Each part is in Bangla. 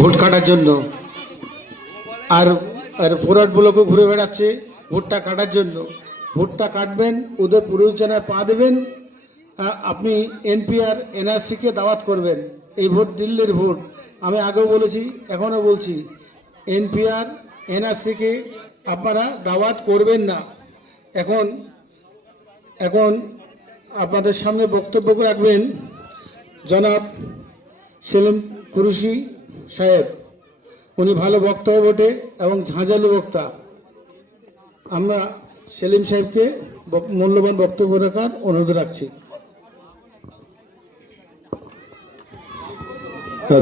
ভোট কাটার জন্য। আর আর ফরওয়ার্ড ব্লকও ঘুরে বেড়াচ্ছে ভোটটা কাটার জন্য। ভোটটা কাটবেন, ওদের প্ররোচনায় পা দেবেন। আপনি এনপিআর এনআরসিকে দাওয়াত করবেন। এই ভোট দিল্লির ভোট, আমি আগেও বলেছি এখনও বলছি, এনপিআর এনআরসিকে আপনারা দাওয়াত করবেন না। এখন এখন আপনাদের সামনে বক্তব্য রাখবেন জনাব সেলিম কুরুশি সাহেব। উনি ভালো বক্তা বটে এবং ঝাঁঝালু বক্তা। আমরা সেলিম সাহেবকে মূল্যবান বক্তব্য রাখার অনুরোধ রাখছি।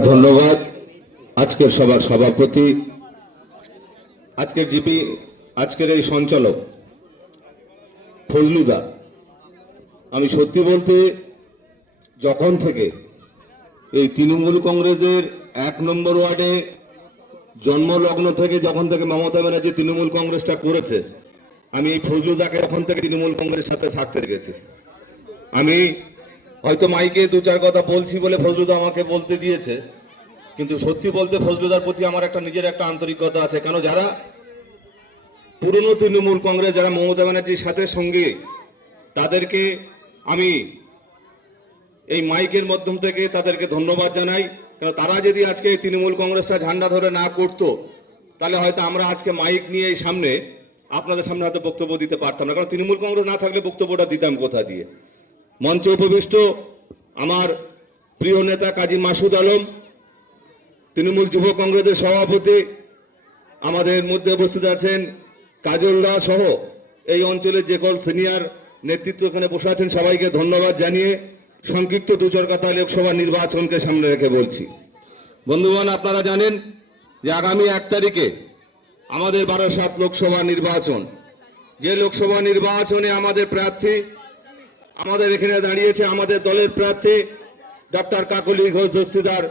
ধন্যবাদ। আজকের সভার সভাপতি, আজকের জিপি, আজকের এই সঞ্চালক ফজলুদা। আমি সত্যি বলতে যখন থেকে এই তৃণমূল কংগ্রেসের 1 নম্বর ওয়ার্ডে জন্মলগ্ন থেকে, যখন থেকে মমতা ব্যানার্জি তৃণমূল কংগ্রেসটা করেছে, আমি এই ফজলুদাকে তখন থেকে তৃণমূল কংগ্রেসের সাথে থাকতে দেখেছি। আমি হয়তো মাইকে 2-4 কথা বলছি বলে ফজলুদা আমাকে বলতে দিয়েছে, কিন্তু সত্যি বলতে ফজলুদার প্রতি আমার একটা নিজের একটা আন্তরিকতা আছে। কেন, যারা পুরনো তৃণমূল কংগ্রেস, যারা মমতা ব্যানার্জির সাথে সঙ্গে, তাদেরকে আমি এই মাইকের মাধ্যম থেকে তাদেরকে ধন্যবাদ জানাই। কারণ তারা যদি আজকে এই তৃণমূল কংগ্রেসটা ঝান্ডা ধরে না করতো, তাহলে হয়তো আমরা আজকে মাইক নিয়ে এই সামনে আপনাদের সামনে হয়তো বক্তব্য দিতে পারতাম না। কারণ তৃণমূল কংগ্রেস না থাকলে বক্তব্যটা দিতাম কোথা দিয়ে। মঞ্চে উপবিষ্ট আমার প্রিয় নেতা কাজী মাসুদ আলম, তৃণমূল যুব কংগ্রেসের সভাপতি, আমাদের মধ্যে উপস্থিত আছেন কাজল দা সহ এই অঞ্চলের যে সকল সিনিয়র নেতৃত্ব এখানে বসে আছেন, সবাইকে ধন্যবাদ জানিয়ে সংক্ষিপ্ত 2-4 কথা লোকসভা নির্বাচনকে সামনে রেখে বলছি। বন্ধুগণ, আপনারা জানেন যে আগামী 1 তারিখে আমাদের 12-7 লোকসভা নির্বাচন। যে লোকসভা নির্বাচনে আমাদের প্রার্থী, আমাদের এখানে দাঁড়িয়েছে আমাদের দলের প্রার্থী ডক্টর কাকলি ঘোষ দস্তিদার,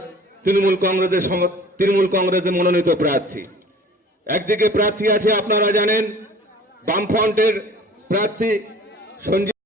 তৃণমূল কংগ্রেসের মনোনীত প্রার্থী। একদিকে প্রার্থী আছে আপনারা জানেন বামফ্রন্টের প্রার্থী সঞ্জীব